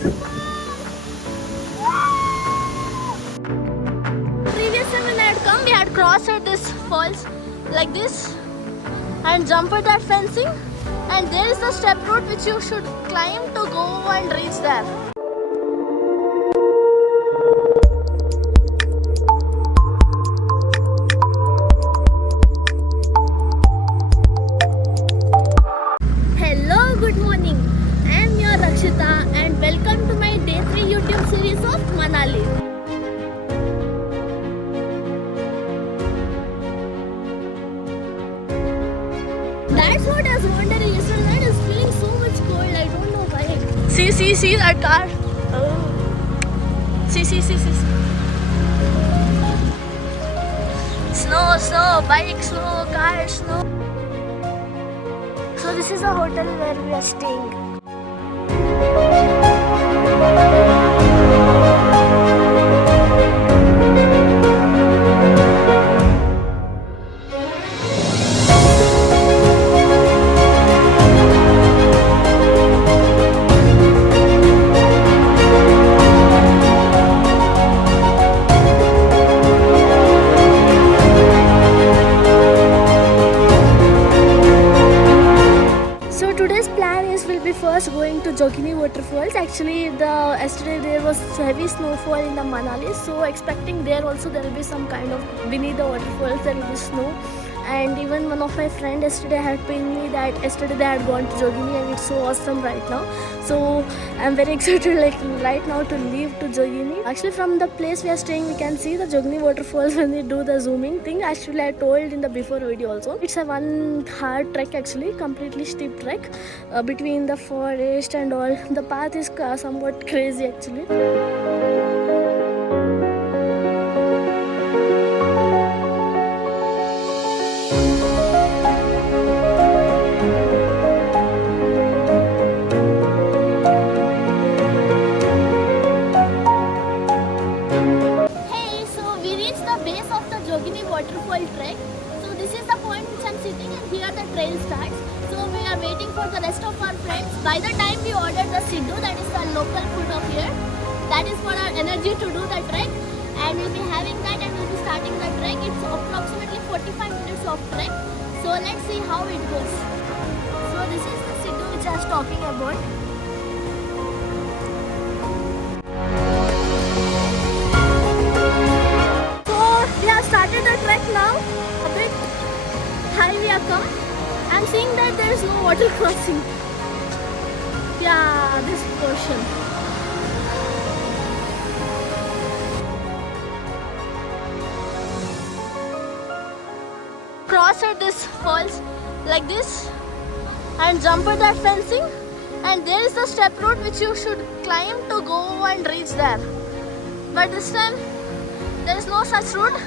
Previous time when I had come, we had crossed this falls like this and jumped that fencing, and there is the step route which you should climb to go and reach there. Hello, good morning. I am your Rakshita and welcome to my day 3 YouTube series of Manali. That's what I was wondering yesterday. That is feeling so much cold. I don't know why. See that car. Oh. See. Snow, bike, snow, car, snow. So this is the hotel where we are staying. First going to Jogini waterfalls. Actually yesterday there was heavy snowfall in the Manali, so expecting there also there will be some kind of beneath the waterfalls there will be snow. And even one of my friends yesterday had pinged me that yesterday they had gone to Jogini and it's so awesome right now. So I'm very excited like right now to leave to Jogini. Actually from the place we are staying we can see the Jogini waterfalls when we do the zooming thing. Actually I told in the before video also. It's a one hard trek actually, completely steep trek between the forest and all. The path is somewhat crazy actually. Waterfall trek. So this is the point which I'm sitting and here the trail starts. So we are waiting for the rest of our friends. By the time we ordered the Siddu, that is the local food of here. That is for our energy to do the trek, and we'll be having that and we'll be starting the trek. It's approximately 45 minutes of trek. So let's see how it goes. So this is the Siddu which I was talking about. Started the trek now, a bit high we have come. I'm seeing that there is no water crossing. Yeah, this portion. Cross at this falls like this and jump at that fencing, and there is the step route which you should climb to go and reach there. But this time there is no such route.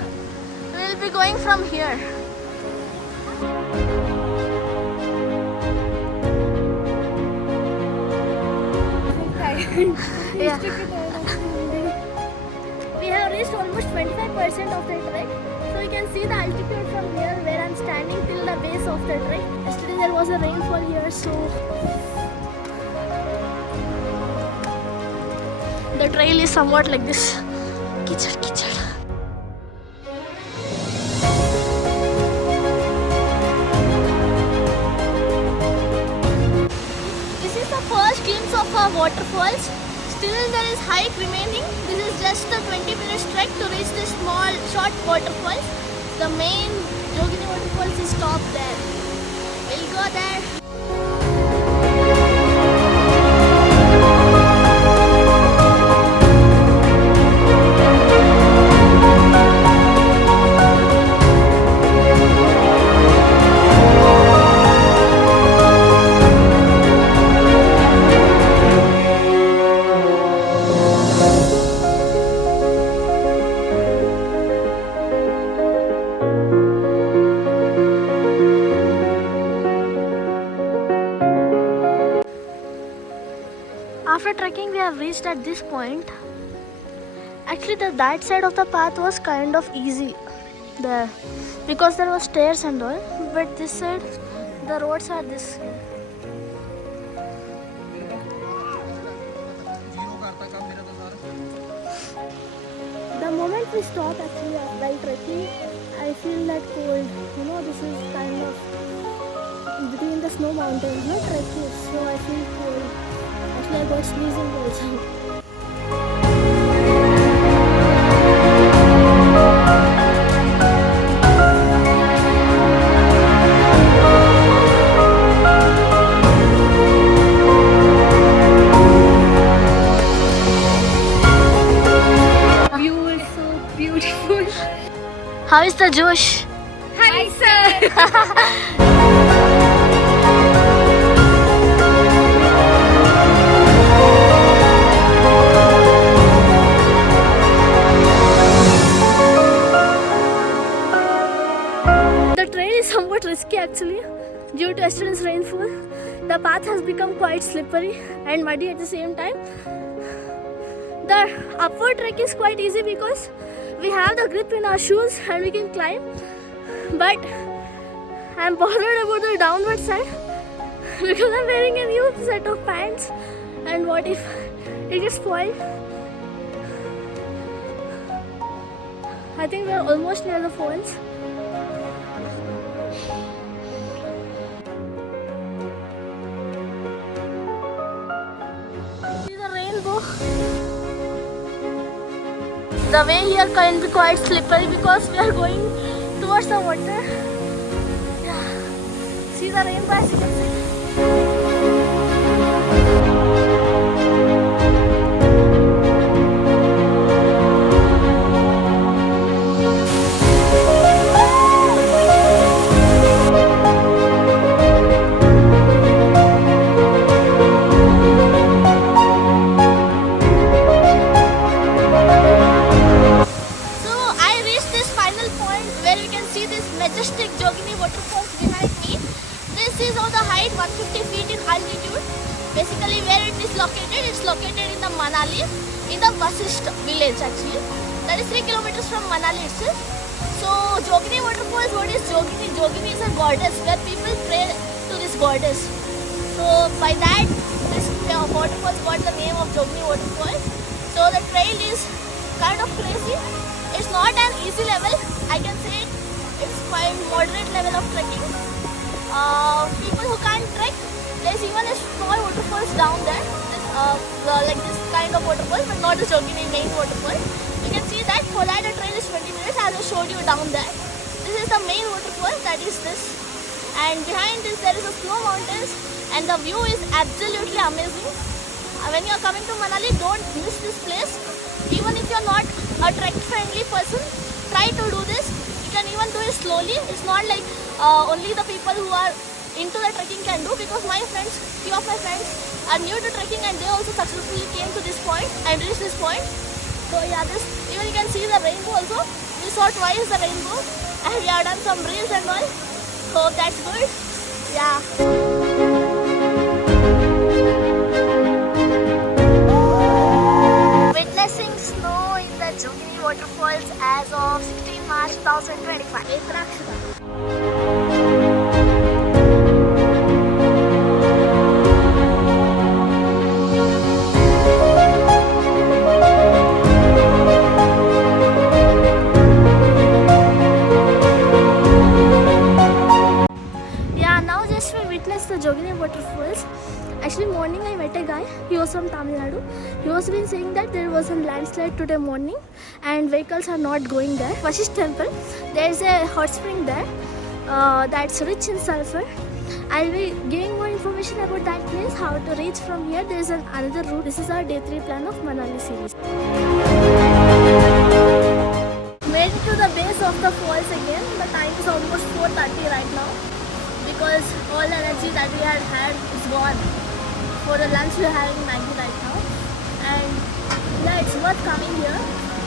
We will be going from here. Yeah. We have reached almost 25% of the trek. So you can see the altitude from here where I am standing till the base of the trek. Yesterday there was a rainfall here, so the trail is somewhat like this. Kichad. First glimpse of our waterfalls. Still there is hike remaining. This is just a 20 minutes trek to reach this small short waterfalls. The main Jogini waterfalls is top there. We'll go there. After trekking we have reached at this point. Actually that side of the path was kind of easy there because there was stairs and all, but this side the roads are this. we stop actually while trekking, I feel that cold. You know, this is kind of between the snow mountains, no trekking, so I feel cold. Actually, I got sneezing also. View is so beautiful. How is the Josh? Hi, sir. The trail is somewhat risky actually due to yesterday's rainfall. The path has become quite slippery and muddy at the same time. The upward trek is quite easy because we have the grip in our shoes and we can climb. But I'm bothered about the downward side because I'm wearing a new set of pants, and what if it gets spoiled? I think we're almost near the falls. See the rainbow. The way here can be quite slippery because we are going towards the water. Yeah. See the rainbow as you can see. Majestic Jogini waterfalls behind me. This is on the height 150 feet in altitude. Basically where it is located, it's located in the Manali, in the Vasisht village actually. That is 3 kilometers from Manali itself. So Jogini waterfalls, what is Jogini? Jogini is a goddess where people pray to this goddess. So by that this waterfalls got the name of Jogini waterfall. So the trail is kind of crazy. It's not an easy level, I can say. It's quite moderate level of trekking. People who can't trek, there's even a small waterfalls down there. Like this kind of waterfall, but not the Jogini main waterfall. You can see that for that the trail is 20 minutes as I showed you down there. This is the main waterfall, that is this. And behind this there is a snow mountains and the view is absolutely amazing. When you are coming to Manali, don't miss this place. Even if you are not a trek friendly person, try to do this. You can even do it slowly. It's not like only the people who are into the trekking can do, because my friends, few of my friends are new to trekking and they also successfully came to this point and reached this point. So yeah, this even you can see the rainbow also. We saw twice the rainbow and we have done some reels and all. Hope that's good. Yeah. Witnessing snow in the Jogini waterfalls as of 16 March 2025. Yeah, now just we witnessed the Jogini waterfalls. Actually, morning I met a guy. He was from Tamil Nadu. He was been saying that there was a landslide today morning and vehicles are not going there. Vasisht temple, there is a hot spring there that's rich in sulfur. I'll be giving more information about that place, how to reach from here. There is another route. This is our day 3 plan of Manali series. Made it to the base of the falls again. The time is almost 4:30 right now because all the energy that we had is gone. For the lunch we are having Maggi right now, and yeah, it's worth coming here,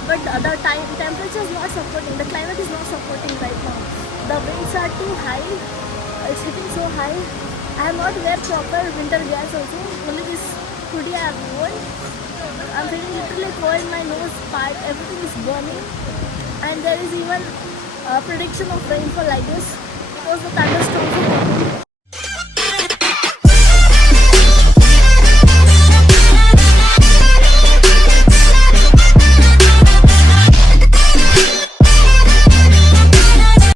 but the temperature is not supporting, the climate is not supporting right now. The winds are too high, it's hitting so high. I have not wear proper winter gears also, only this hoodie I have worn. I'm feeling literally cold, my nose part, everything is burning, and there is even a prediction of rainfall like this because the thunderstorms are coming.